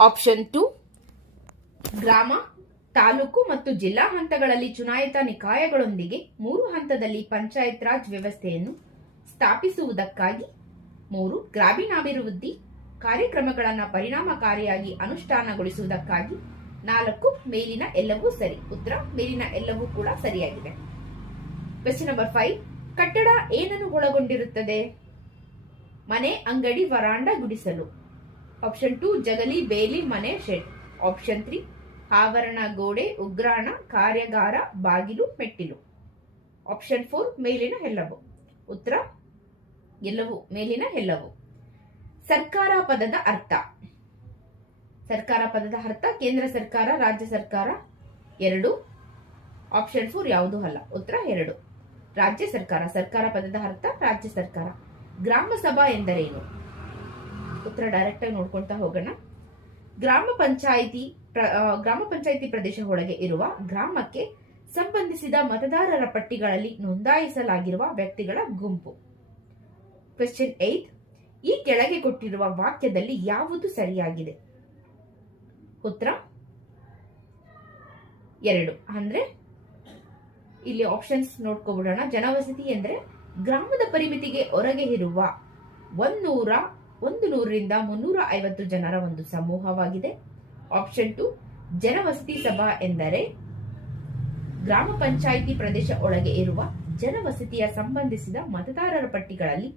Option 2 ಗ್ರಾಮ, ತಾಲೂಕು ಮತ್ತು ಜಿಲ್ಲಾ ಹಂತಗಳಲ್ಲಿ ಚುನಾಯಿತ ನಿಕಾಯಗಳೊಂದಿಗೆ 3 ಹಂತದಲ್ಲಿ ಪಂಚಾಯತ್ ರಾಜ್ ವ್ಯವಸ್ಥೆಯನ್ನು ಸ್ಥಾಪಿಸುವುದಕ್ಕಾಗಿ. 3 ಗ್ರಾಮೀಣಾಭಿವೃದ್ಧಿ ಕಾರ್ಯಕ್ರಮಗಳನ್ನು ಪರಿಣಾಮಕಾರಿಯಾಗಿ ಅನುಷ್ಠಾನಗೊಳಿಸುವುದಕ್ಕಾಗಿ. 4 ಮೇಲಿನ ಎಲ್ಲವೂ ಸರಿ. ಉತ್ತರ ಮೇಲಿನ ಎಲ್ಲವೂ ಕೂಡ ಸರಿಯಾಗಿದೆ. ಕ್ವೆಶ್ಚನ್ ನಂಬರ್ 5, ಕಟ್ಟಡ ಏನನ್ನು ಒಳಗೊಂಡಿರುತ್ತದೆ? ಮನೆ, ಅಂಗಡಿ, ವರಾಂಡ, ಗುಡಿಸಲು. ಆಪ್ಷನ್ 2 ಜಗಲಿ, ಬೇಲಿ, ಮನೆ, ಶೆಡ್. ಆಪ್ಷನ್ 3 ಆವರಣ, ಗೋಡೆ, ಉಗ್ರಾಣ, ಕಾರ್ಯಾಗಾರ, ಬಾಗಿಲು, ಮೆಟ್ಟಿಲು. ಆಪ್ಷನ್ 4 ಮೇಲಿನ ಎಲ್ಲವೂ. ಉತ್ತರ ಎಲ್ಲವೂ, ಮೇಲಿನ ಎಲ್ಲವೂ. ಸರ್ಕಾರ ಪದದ ಅರ್ಥ. ಸರ್ಕಾರ ಪದದ ಅರ್ಥ ಕೇಂದ್ರ ಸರ್ಕಾರ, ರಾಜ್ಯ ಸರ್ಕಾರ. 2. ಆಪ್ಷನ್ 4 ಯಾವುದೂ ಅಲ್ಲ. ಉತ್ತರ 2 ರಾಜ್ಯ ಸರ್ಕಾರ. ಸರ್ಕಾರ ಪದದ ಅರ್ಥ ರಾಜ್ಯ ಸರ್ಕಾರ. ಗ್ರಾಮ ಸಭಾ ಎಂದರೇನು? ಉತ್ತರ ಡೈರೆಕ್ಟ್ ಆಗಿ ನೋಡ್ಕೊಂತ ಹೋಗೋಣ. ಗ್ರಾಮ ಪಂಚಾಯಿತಿ ಪ್ರದೇಶ ಒಳಗೆ ಇರುವ ಗ್ರಾಮಕ್ಕೆ ಸಂಬಂಧಿಸಿದ ಮತದಾರರ ಪಟ್ಟಿಗಳಲ್ಲಿ ನೋಂದಾಯಿಸಲಾಗಿರುವ ವ್ಯಕ್ತಿಗಳ ಗುಂಪು. ಕ್ವೆಶ್ಚನ್ 8, ಈ ಕೆಳಗೆ ಕೊಟ್ಟಿರುವ ವಾಕ್ಯದಲ್ಲಿ ಯಾವುದು ಸರಿಯಾಗಿದೆ? ಉತ್ತರ 2. ಅಂದ್ರೆ ಇಲ್ಲಿ ಆಪ್ಷನ್ಸ್ ನೋಡ್ಕೊಬಿಡೋಣ. ಜನವಸತಿ ಎಂದ್ರೆ ಗ್ರಾಮದ ಪರಿಮಿತಿಗೆ ಹೊರಗೆ ಇರುವ 100ರಿಂದ 350 ಜನರ ಒಂದು ಸಮೂಹವಾಗಿದೆ. ಆಪ್ಷನ್ 2 ಜನವಸತಿ ಸಭಾ ಎಂದರೆ ಗ್ರಾಮ ಪಂಚಾಯಿತಿ ಪ್ರದೇಶ ಒಳಗೆ ಇರುವ ಜನವಸತಿಯ ಸಂಬಂಧಿಸಿದ ಮತದಾರರ ಪಟ್ಟಿಗಳಲ್ಲಿ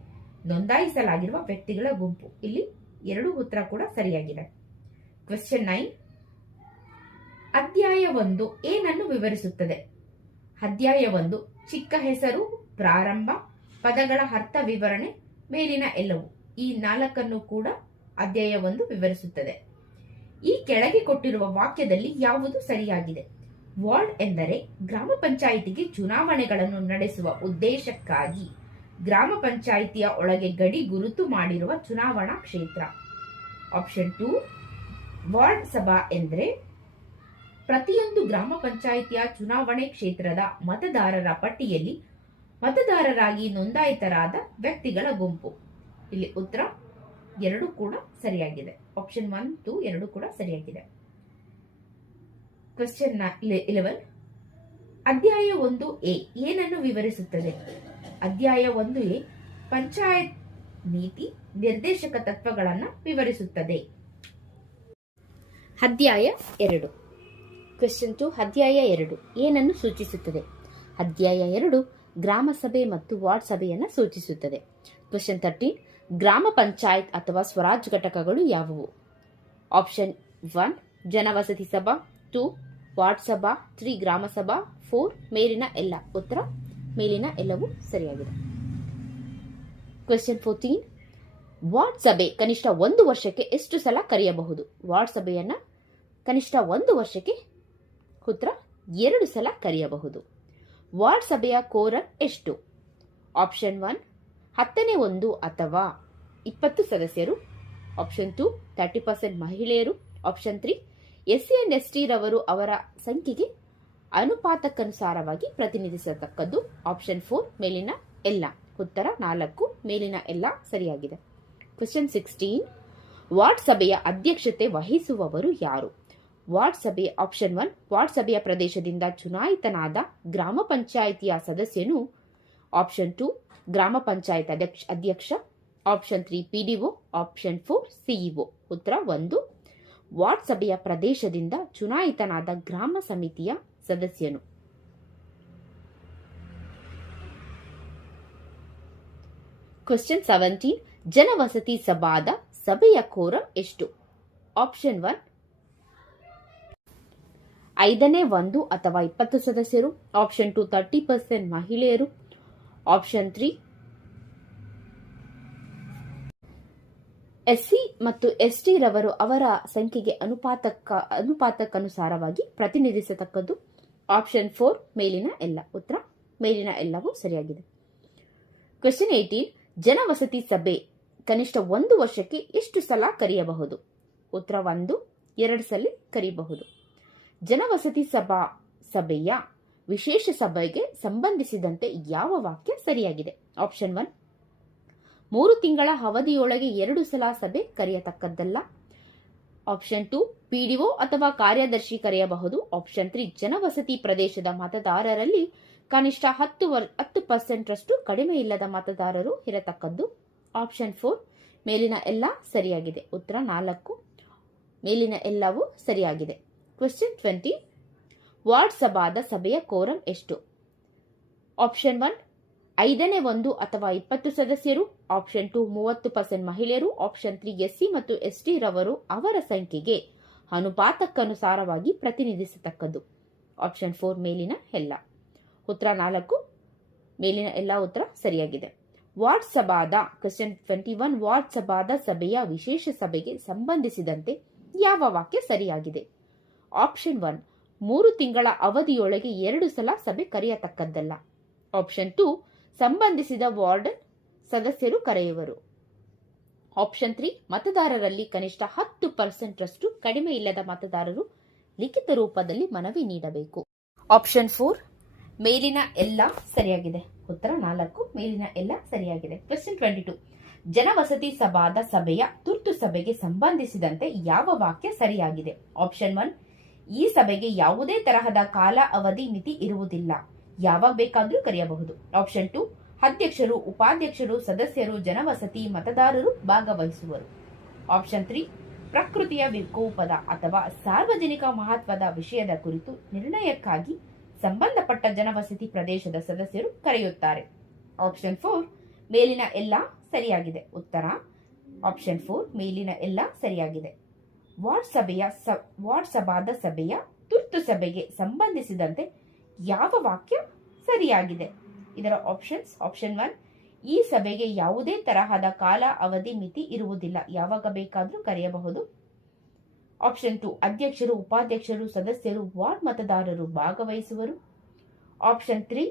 ನೋಂದಾಯಿಸಲಾಗಿರುವ ವ್ಯಕ್ತಿಗಳ ಗುಂಪು. ಇಲ್ಲಿ 2 ಉತ್ತರ ಕೂಡ ಸರಿಯಾಗಿದೆ. ಕ್ವೆಶ್ಚನ್ 9, ಅಧ್ಯಾಯ 1 ಏನನ್ನು ವಿವರಿಸುತ್ತದೆ? ಅಧ್ಯಾಯ 1 ಚಿಕ್ಕ ಹೆಸರು, ಪ್ರಾರಂಭ, ಪದಗಳ ಅರ್ಥ ವಿವರಣೆ, ಮೇಲಿನ ಎಲ್ಲವೂ. ಈ 4 ಕೂಡ ಅಧ್ಯಾಯ 1 ವಿವರಿಸುತ್ತದೆ. ಈ ಕೆಳಗೆ ಕೊಟ್ಟಿರುವ ವಾಕ್ಯದಲ್ಲಿ ಯಾವುದು ಸರಿಯಾಗಿದೆ? ವಾರ್ಡ್ ಎಂದರೆ ಗ್ರಾಮ ಪಂಚಾಯಿತಿಗೆ ಚುನಾವಣೆಗಳನ್ನು ನಡೆಸುವ ಉದ್ದೇಶಕ್ಕಾಗಿ ಗ್ರಾಮ ಪಂಚಾಯಿತಿಯ ಒಳಗೆ ಗಡಿ ಗುರುತು ಮಾಡಿರುವ ಚುನಾವಣಾ ಕ್ಷೇತ್ರ. ಆಪ್ಷನ್ 2 ವಾರ್ಡ್ ಸಭಾ ಎಂದರೆ ಪ್ರತಿಯೊಂದು ಗ್ರಾಮ ಪಂಚಾಯಿತಿಯ ಚುನಾವಣೆ ಕ್ಷೇತ್ರದ ಮತದಾರರ ಪಟ್ಟಿಯಲ್ಲಿ ಮತದಾರರಾಗಿ ನೋಂದಾಯಿತರಾದ ವ್ಯಕ್ತಿಗಳ ಗುಂಪು. ಇಲ್ಲಿ ಉತ್ತರ 2 ಕೂಡ ಸರಿಯಾಗಿದೆ. ಆಪ್ಷನ್ 1, 2 2 ಕೂಡ ಸರಿಯಾಗಿದೆ. ಕ್ವೆಶ್ಚನ್ 11, ಅಧ್ಯಾಯ 1A ಏನನ್ನು ವಿವರಿಸುತ್ತದೆ? ಅಧ್ಯಾಯ 1A ಪಂಚಾಯತ್ ನೀತಿ ನಿರ್ದೇಶಕ ತತ್ವಗಳನ್ನು ವಿವರಿಸುತ್ತದೆ. ಅಧ್ಯಾಯ 2. ಕ್ವೆಶ್ಚನ್ 2, ಅಧ್ಯಾಯ 2 ಏನನ್ನು ಸೂಚಿಸುತ್ತದೆ? ಅಧ್ಯಾಯ 2 ಗ್ರಾಮ ಸಭೆ ಮತ್ತು ವಾರ್ಡ್ ಸಭೆಯನ್ನು ಸೂಚಿಸುತ್ತದೆ. ಕ್ವೆಶ್ಚನ್ 13, ಗ್ರಾಮ ಪಂಚಾಯತ್ ಅಥವಾ ಸ್ವರಾಜ್ ಘಟಕಗಳು ಯಾವುವು? ಆಪ್ಷನ್ 1 ಜನವಸತಿ ಸಭಾ, 2 ವಾರ್ಡ್ ಸಭಾ, 3 ಗ್ರಾಮ ಸಭಾ, 4 ಮೇಲಿನ ಎಲ್ಲ. ಉತ್ತರ ಮೇಲಿನ ಎಲ್ಲವೂ ಸರಿಯಾಗಿದೆ. ಕ್ವೆಶ್ಚನ್ 14, ವಾರ್ಡ್ ಸಭೆ ಕನಿಷ್ಠ 1 ವರ್ಷಕ್ಕೆ ಎಷ್ಟು ಸಲ ಕರೆಯಬಹುದು? ವಾರ್ಡ್ ಸಭೆಯನ್ನ ಕನಿಷ್ಠ 1 ವರ್ಷಕ್ಕೆ ಉತ್ತರ 2 ಸಲ ಕರೆಯಬಹುದು. ವಾರ್ಡ್ ಸಭೆಯ ಕೋರಂ ಎಷ್ಟು? ಆಪ್ಷನ್ 1 10ನೇ 1 ಅಥವಾ 20 ಸದಸ್ಯರು. ಆಪ್ಷನ್ 2 30% ಮಹಿಳೆಯರು. ಆಪ್ಷನ್ 3 SC&ST ರವರು ಅವರ ಸಂಖ್ಯೆಗೆ ಅನುಪಾತಕ್ಕನುಸಾರವಾಗಿ ಪ್ರತಿನಿಧಿಸತಕ್ಕದ್ದು. ಆಪ್ಷನ್ 4 ಮೇಲಿನ ಎಲ್ಲ. ಉತ್ತರ 4 ಮೇಲಿನ ಎಲ್ಲ ಸರಿಯಾಗಿದೆ. ಕ್ವೆಶ್ಚನ್ 16, ವಾರ್ಡ್ ಸಭೆಯ ಅಧ್ಯಕ್ಷತೆ ವಹಿಸುವವರು ಯಾರು? ವಾರ್ಡ್ ಸಭೆ. ಆಪ್ಷನ್ 1 ವಾರ್ಡ್ ಸಭೆಯ ಪ್ರದೇಶದಿಂದ ಚುನಾಯಿತನಾದ ಗ್ರಾಮ ಪಂಚಾಯಿತಿಯ ಸದಸ್ಯನು. ಆಪ್ಷನ್ 2 ಗ್ರಾಮ ಪಂಚಾಯತ್ ಅಧ್ಯಕ್ಷ. Option 3 PDO. Option 4 CEO. ಉತ್ತರ 1 ವಾರ್ಡ್ ಸಭೆಯ ಪ್ರದೇಶದಿಂದ ಚುನಾಯಿತನಾದ ಗ್ರಾಮ ಸಮಿತಿಯ ಸದಸ್ಯನು. ಕ್ವೆಶ್ಚನ್ 17, ಜನವಸತಿ ಸಭಾದ ಸಭೆಯ ಕೋರಂ ಎಷ್ಟು? ಆಪ್ಷನ್ 1 5ನೇ 1 ಅಥವಾ 20 ಸದಸ್ಯರು. ಆಪ್ಷನ್ 2 30% ಮಹಿಳೆಯರು. ಆಪ್ಷನ್ 3 SC ಮತ್ತು ST ರವರು ಅವರ ಸಂಖ್ಯೆಗೆ ಅನುಪಾತಕ್ಕನುಸಾರವಾಗಿ ಪ್ರತಿನಿಧಿಸತಕ್ಕದ್ದು. ಆಪ್ಷನ್ 4 ಮೇಲಿನ ಎಲ್ಲ. ಉತ್ತರ ಮೇಲಿನ ಎಲ್ಲವೂ ಸರಿಯಾಗಿದೆ. ಕ್ವೆಶ್ಚನ್ 18, ಜನವಸತಿ ಸಭೆ ಕನಿಷ್ಠ 1 ವರ್ಷಕ್ಕೆ ಎಷ್ಟು ಸಲ ಕರೆಯಬಹುದು? ಉತ್ತರ 1 2 ಸಲ ಕರೆಯಬಹುದು. ಜನವಸತಿ ಸಭೆಯ ವಿಶೇಷ ಸಭೆಗೆ ಸಂಬಂಧಿಸಿದಂತೆ ಯಾವ ವಾಕ್ಯ ಸರಿಯಾಗಿದೆ? ಆಪ್ಷನ್ 1 3 ತಿಂಗಳ ಅವಧಿಯೊಳಗೆ 2 ಸಲ ಸಭೆ ಕರೆಯತಕ್ಕದ್ದಲ್ಲ. ಆಪ್ಷನ್ 2 ಪಿಡಿಒ ಅಥವಾ ಕಾರ್ಯದರ್ಶಿ ಕರೆಯಬಹುದು. ಆಪ್ಷನ್ 3 ಜನವಸತಿ ಪ್ರದೇಶದ ಮತದಾರರಲ್ಲಿ ಕನಿಷ್ಠ 10% ರಷ್ಟು ಕಡಿಮೆ ಇಲ್ಲದ ಮತದಾರರು ಇರತಕ್ಕದ್ದು. ಆಪ್ಷನ್ 4 ಮೇಲಿನ ಎಲ್ಲ ಸರಿಯಾಗಿದೆ. ಉತ್ತರ 4 ಮೇಲಿನ ಎಲ್ಲವೂ ಸರಿಯಾಗಿದೆ. ಕ್ವೆಶ್ಚನ್ 20 ವಾರ್ಡ್ ಸಭಾದ ಸಭೆಯ ಕೋರಂ ಎಷ್ಟು? ಆಪ್ಷನ್ 1 5ನೇ 1 ಅಥವಾ 20 ಸದಸ್ಯರು. ಆಪ್ಷನ್ 2 30% ಮಹಿಳೆಯರು. ಆಪ್ಷನ್ 3 ಎಸ್ಸಿ ಮತ್ತು ಎಸ್ಟಿ ರವರು ಅವರ ಸಂಖ್ಯೆಗೆ ಅನುಪಾತಕ್ಕನುಸಾರವಾಗಿ ಪ್ರತಿನಿಧಿಸತಕ್ಕದ್ದು. ಆಪ್ಷನ್ 4 ಮೇಲಿನ ಎಲ್ಲ. ಉತ್ತರ 4 ಮೇಲಿನ ಎಲ್ಲ ಉತ್ತರ ಸರಿಯಾಗಿದೆ. ವಾರ್ಡ್ ಸಭಾದ ಕ್ವೆಶ್ಚನ್ 21 ವಾರ್ಡ್ ಸಭಾದ ಸಭೆಯ ವಿಶೇಷ ಸಭೆಗೆ ಸಂಬಂಧಿಸಿದಂತೆ ಯಾವ ವಾಕ್ಯ ಸರಿಯಾಗಿದೆ? ಆಪ್ಷನ್ 1 3 ತಿಂಗಳ ಅವಧಿಯೊಳಗೆ 2 ಸಲ ಸಭೆ ಕರೆಯತಕ್ಕದ್ದಲ್ಲ. ಆಪ್ಷನ್ 2 ಸಂಬಂಧಿಸಿದ ವಾರ್ಡ್ ಸದಸ್ಯರು ಕರೆಯುವರು. ಆಪ್ಷನ್ 3 ಮತದಾರರಲ್ಲಿ ಕನಿಷ್ಠ 10% ರಷ್ಟು ಕಡಿಮೆ ಇಲ್ಲದ ಮತದಾರರು ಲಿಖಿತ ರೂಪದಲ್ಲಿ ಮನವಿ ನೀಡಬೇಕು. ಆಪ್ಷನ್ 4 ಮೇಲಿನ ಎಲ್ಲ ಸರಿಯಾಗಿದೆ. ಉತ್ತರ 4 ಮೇಲಿನ ಎಲ್ಲ ಸರಿಯಾಗಿದೆ. ಕ್ವೆಶ್ಚನ್ 22 ಜನವಸತಿ ಸಭಾದ ಸಭೆಯ ತುರ್ತು ಸಭೆಗೆ ಸಂಬಂಧಿಸಿದಂತೆ ಯಾವ ವಾಕ್ಯ ಸರಿಯಾಗಿದೆ? ಆಪ್ಷನ್ 1 ಈ ಸಭೆಗೆ ಯಾವುದೇ ತರಹದ ಕಾಲ ಅವಧಿ ಮಿತಿ ಇರುವುದಿಲ್ಲ, ಯಾವಾಗ ಬೇಕಾದರೂ ಕರೆಯಬಹುದು. ಆಪ್ಷನ್ 2 ಅಧ್ಯಕ್ಷರು, ಉಪಾಧ್ಯಕ್ಷರು, ಸದಸ್ಯರು, ಜನವಸತಿ ಮತದಾರರು ಭಾಗವಹಿಸುವರು. ಆಪ್ಷನ್ 3 ಪ್ರಕೃತಿಯ ವಿಕೋಪದ ಅಥವಾ ಸಾರ್ವಜನಿಕ ಮಹತ್ವದ ವಿಷಯದ ಕುರಿತು ನಿರ್ಣಯಕ್ಕಾಗಿ ಸಂಬಂಧಪಟ್ಟ ಜನವಸತಿ ಪ್ರದೇಶದ ಸದಸ್ಯರು ಕರೆಯುತ್ತಾರೆ. ಆಪ್ಷನ್ 4 ಮೇಲಿನ ಎಲ್ಲ ಸರಿಯಾಗಿದೆ. ಉತ್ತರ ಆಪ್ಷನ್ 4 ಮೇಲಿನ ಎಲ್ಲ ಸರಿಯಾಗಿದೆ. ವಾರ್ಡ್ ಸಭಾದ ಸಭೆಯ ತುರ್ತು ಸಭೆಗೆ ಸಂಬಂಧಿಸಿದಂತೆ ಯಾವ ವಾಕ್ಯ ಸರಿಯಾಗಿದೆ? ಇದರ ಆಪ್ಷನ್ಸ್: ಆಪ್ಷನ್ 1 ಈ ಸಭೆಗೆ ಯಾವುದೇ ತರಹದ ಕಾಲ ಅವಧಿ ಮಿತಿ ಇರುವುದಿಲ್ಲ, ಯಾವಾಗ ಬೇಕಾದರೂ ಕರೆಯಬಹುದು. ಆಪ್ಷನ್ 2 ಅಧ್ಯಕ್ಷರು, ಉಪಾಧ್ಯಕ್ಷರು, ಸದಸ್ಯರು, ವಾರ್ಡ್ ಮತದಾರರು ಭಾಗವಹಿಸುವರು. ಆಪ್ಷನ್ 3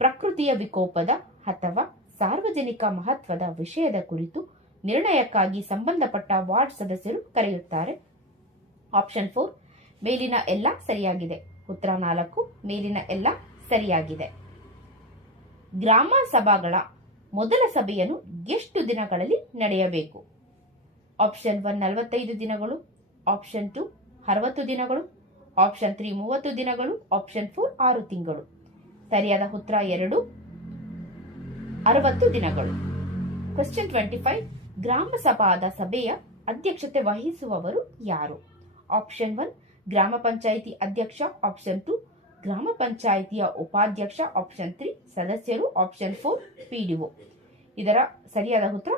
ಪ್ರಕೃತಿಯ ವಿಕೋಪದ ಅಥವಾ ಸಾರ್ವಜನಿಕ ಮಹತ್ವದ ವಿಷಯದ ಕುರಿತು ನಿರ್ಣಯಕ್ಕಾಗಿ ಸಂಬಂಧಪಟ್ಟ ವಾರ್ಡ್ ಸದಸ್ಯರು ಕರೆಯುತ್ತಾರೆ. ಆಪ್ಷನ್ 4 ಮೇಲಿನ ಎಲ್ಲ ಸರಿಯಾಗಿದೆ. ಉತ್ತರ 4 ಮೇಲಿನ ಎಲ್ಲ ಸರಿಯಾಗಿದೆ. ಗ್ರಾಮ ಸಭಾಗಳ ಮೊದಲ ಸಭೆಯನ್ನು ಎಷ್ಟು ದಿನಗಳಲ್ಲಿ ನಡೆಯಬೇಕು? ಆಪ್ಷನ್ 1 45 ದಿನಗಳು. ಆಪ್ಷನ್ 2 60 ದಿನಗಳು. ಆಪ್ಷನ್ 3 30 ದಿನಗಳು. ಆಪ್ಷನ್ 4 6 ತಿಂಗಳು. ಸರಿಯಾದ ಉತ್ತರ 2 60 ದಿನಗಳು. ಕ್ವೆಶ್ಚನ್ 25 ಗ್ರಾಮ ಸಭಾದ ಸಭೆಯ ಅಧ್ಯಕ್ಷತೆ ವಹಿಸುವವರು ಯಾರು? ಆಪ್ಷನ್ 1 ಗ್ರಾಮ ಪಂಚಾಯಿತಿ ಅಧ್ಯಕ್ಷ. ಆಪ್ಷನ್ 2 ಗ್ರಾಮ ಪಂಚಾಯಿತಿಯ ಉಪಾಧ್ಯಕ್ಷ. ಆಪ್ಷನ್ 3 ಸದಸ್ಯರು. Option 4 PDO. ಇದರ ಸರಿಯಾದ ಉತ್ತರ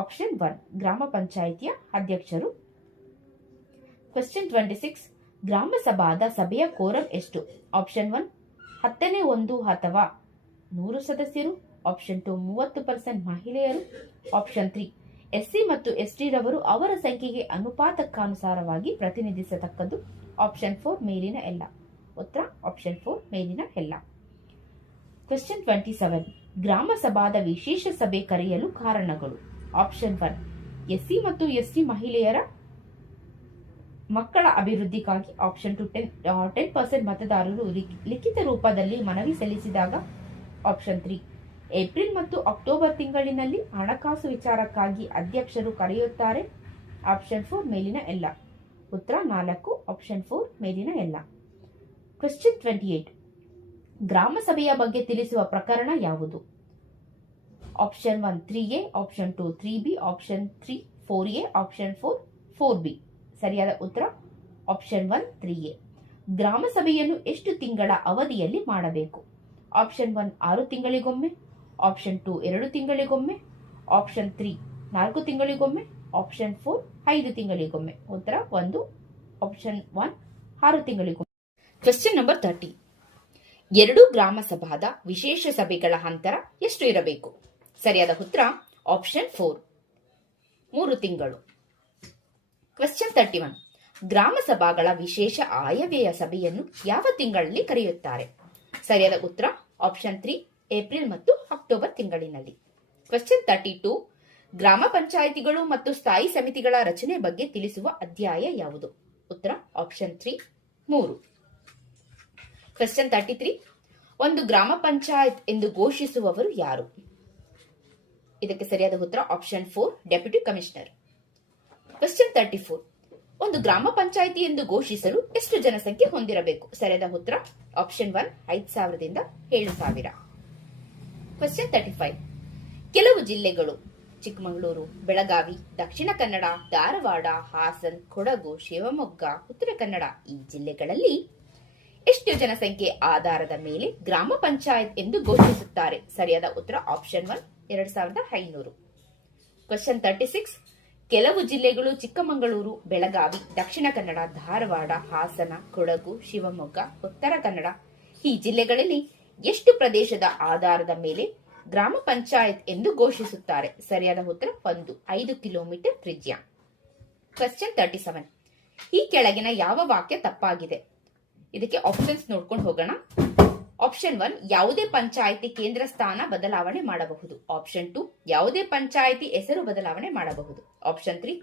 ಆಪ್ಷನ್ 1 ಗ್ರಾಮ ಪಂಚಾಯಿತಿಯ ಅಧ್ಯಕ್ಷರು. ಕ್ವೆಶ್ಚನ್ 26 ಗ್ರಾಮ ಸಭಾದ ಸಭೆಯ ಕೋರಂ ಎಷ್ಟು? ಆಪ್ಷನ್ 1 10ನೇ 1 ಅಥವಾ 100 ಸದಸ್ಯರು. ಆಪ್ಷನ್ 2 30% ಮಹಿಳೆಯರು. ಆಪ್ಷನ್ 3 ಎಸ್ಸಿ ಮತ್ತು ಎಸ್ಟಿ ರವರು ಅವರ ಸಂಖ್ಯೆಗೆ ಅನುಪಾತಕ್ಕನುಸಾರವಾಗಿ ಪ್ರತಿನಿಧಿಸತಕ್ಕದ್ದು. ಆಪ್ಷನ್ 4 ಮೇಲಿನ ಎಲ್ಲ. ಉತ್ತರ ಆಪ್ಷನ್ 4 ಮೇಲಿನ ಎಲ್ಲ. ಕ್ವೆಶ್ಚನ್ 27 ಗ್ರಾಮ ಸಭಾದ ವಿಶೇಷ ಸಭೆ ಕರೆಯಲು ಕಾರಣಗಳು. ಆಪ್ಷನ್ 1 ಎಸ್ಸಿ ಮತ್ತು ಎಸ್ಟಿ ಮಹಿಳೆಯರ ಮಕ್ಕಳ ಅಭಿವೃದ್ಧಿಗಾಗಿ. ಆಪ್ಷನ್ 2 10% ಮತದಾರರು ಲಿಖಿತ ರೂಪದಲ್ಲಿ ಮನವಿ ಸಲ್ಲಿಸಿದಾಗ. ಆಪ್ಷನ್ 3 ಏಪ್ರಿಲ್ ಮತ್ತು ಅಕ್ಟೋಬರ್ ತಿಂಗಳಿನಲ್ಲಿ ಹಣಕಾಸು ವಿಚಾರಕ್ಕಾಗಿ ಅಧ್ಯಕ್ಷರು ಕರೆಯುತ್ತಾರೆ. ಆಪ್ಷನ್ 4 ಮೇಲಿನ ಎಲ್ಲ. ಉತ್ತರ 4 ಆಪ್ಷನ್ 4 ಮೇಲಿನ ಎಲ್ಲ. ಕ್ವೆಶ್ಚನ್ 28 ಗ್ರಾಮ ಸಭೆಯ ಬಗ್ಗೆ ತಿಳಿಸುವ ಪ್ರಕರಣ ಯಾವುದು? Option 1 3A. Option 2 3B. Option 3 4A. Option 4 4B. ಸರಿಯಾದ ಉತ್ತರ ಆಪ್ಷನ್ 1 3A. ಗ್ರಾಮ ಸಭೆಯನ್ನು ಎಷ್ಟು ತಿಂಗಳ ಅವಧಿಯಲ್ಲಿ ಮಾಡಬೇಕು? ಆಪ್ಷನ್ 1 6 ತಿಂಗಳಿಗೊಮ್ಮೆ. ಆಪ್ಷನ್ 2 2 ತಿಂಗಳಿಗೊಮ್ಮೆ. ಆಪ್ಷನ್ 3 4 ತಿಂಗಳಿಗೊಮ್ಮೆ. ಆಪ್ಷನ್ 4 5 ತಿಂಗಳಿಗೊಮ್ಮೆ. ಉತ್ತರ 1 ಆಪ್ಷನ್ 1 6 ತಿಂಗಳಿಗೊಮ್ಮೆ. ಕ್ವೆಶ್ಚನ್ ನಂಬರ್ 30 ಎರಡು ಗ್ರಾಮ ಸಭಾದ ವಿಶೇಷ ಸಭೆಗಳ ಅಂತರ ಎಷ್ಟು ಇರಬೇಕು? ಸರಿಯಾದ ಉತ್ತರ ಆಪ್ಷನ್ 4 3 ತಿಂಗಳು. ಕ್ವೆಶ್ಚನ್ 31 ಗ್ರಾಮ ಸಭಾಗಳ ವಿಶೇಷ ಆಯವ್ಯಯ ಸಭೆಯನ್ನು ಯಾವ ತಿಂಗಳಲ್ಲಿ ಕರೆಯುತ್ತಾರೆ? ಸರಿಯಾದ ಉತ್ತರ ಆಪ್ಷನ್ 3 ಏಪ್ರಿಲ್ ಮತ್ತು ಅಕ್ಟೋಬರ್ ತಿಂಗಳಿನಲ್ಲಿ. ಕ್ವೆಶ್ಚನ್ 32 ಗ್ರಾಮ ಪಂಚಾಯಿತಿಗಳು ಮತ್ತು ಸ್ಥಾಯಿ ಸಮಿತಿಗಳ ರಚನೆ ಬಗ್ಗೆ ತಿಳಿಸುವ ಅಧ್ಯಾಯ ಯಾವುದು? ಉತ್ತರ ಆಪ್ಷನ್ 3 3. ಕ್ವೆಶ್ಚನ್ 33 ಒಂದು ಗ್ರಾಮ ಪಂಚಾಯತ್ ಎಂದು ಘೋಷಿಸುವವರು ಯಾರು? ಇದಕ್ಕೆ ಸರಿಯಾದ ಉತ್ತರ ಆಪ್ಷನ್ 4 ಡೆಪ್ಯೂಟಿ ಕಮಿಷನರ್. ಕ್ವೆಶ್ಚನ್ 34 ಒಂದು ಗ್ರಾಮ ಪಂಚಾಯಿತಿ ಎಂದು ಘೋಷಿಸಲು ಎಷ್ಟು ಜನಸಂಖ್ಯೆ ಹೊಂದಿರಬೇಕು? ಸರಿಯಾದ ಉತ್ತರ ಆಪ್ಷನ್ 1 5,000ದಿಂದ 7,000. ಕ್ವೆಶ್ಚನ್ 35. ಕೆಲವು ಜಿಲ್ಲೆಗಳು ಚಿಕ್ಕಮಗಳೂರು, ಬೆಳಗಾವಿ, ದಕ್ಷಿಣ ಕನ್ನಡ, ಧಾರವಾಡ, ಹಾಸನ್, ಕೊಡಗು, ಶಿವಮೊಗ್ಗ, ಉತ್ತರ ಕನ್ನಡ ಈ ಜಿಲ್ಲೆಗಳಲ್ಲಿ ಎಷ್ಟು ಜನಸಂಖ್ಯೆ ಆಧಾರದ ಮೇಲೆ ಗ್ರಾಮ ಪಂಚಾಯತ್ ಎಂದು ಘೋಷಿಸುತ್ತಾರೆ? ಸರಿಯಾದ ಉತ್ತರ ಆಪ್ಷನ್ 1 2,500. ಕ್ವೆಶ್ಚನ್ 36. ಕೆಲವು ಜಿಲ್ಲೆಗಳು ಚಿಕ್ಕಮಗಳೂರು, ಬೆಳಗಾವಿ, ದಕ್ಷಿಣ ಕನ್ನಡ, ಧಾರವಾಡ, ಹಾಸನ, ಕೊಡಗು, ಶಿವಮೊಗ್ಗ, ಉತ್ತರ ಕನ್ನಡ ಈ ಜಿಲ್ಲೆಗಳಲ್ಲಿ ಎಷ್ಟು ಪ್ರದೇಶದ ಆಧಾರದ ಮೇಲೆ ಗ್ರಾಮ ಪಂಚಾಯತ್ ಎಂದು ಘೋಷಿಸುತ್ತಾರೆ? ಸರಿಯಾದ ಉತ್ತರ 1 5 ಕಿಲೋಮೀಟರ್ ತ್ರಿಜ್ಯ. ಕ್ವೆಶ್ಚನ್ 37. ಈ ಕೆಳಗಿನ ಯಾವ ವಾಕ್ಯ ತಪ್ಪಾಗಿದೆ? ಇದಕ್ಕೆ ಆಪ್ಷನ್ಸ್ ನೋಡ್ಕೊಂಡು ಹೋಗೋಣ. ಆಪ್ಷನ್ 1 ಯಾವುದೇ ಪಂಚಾಯಿತಿ ಕೇಂದ್ರ ಸ್ಥಾನ ಬದಲಾವಣೆ ಮಾಡಬಹುದು. ಆಪ್ಷನ್ 2 ಯಾವುದೇ ಪಂಚಾಯಿತಿ ಹೆಸರು ಬದಲಾವಣೆ ಮಾಡಬಹುದು. ಆಪ್ಷನ್ 3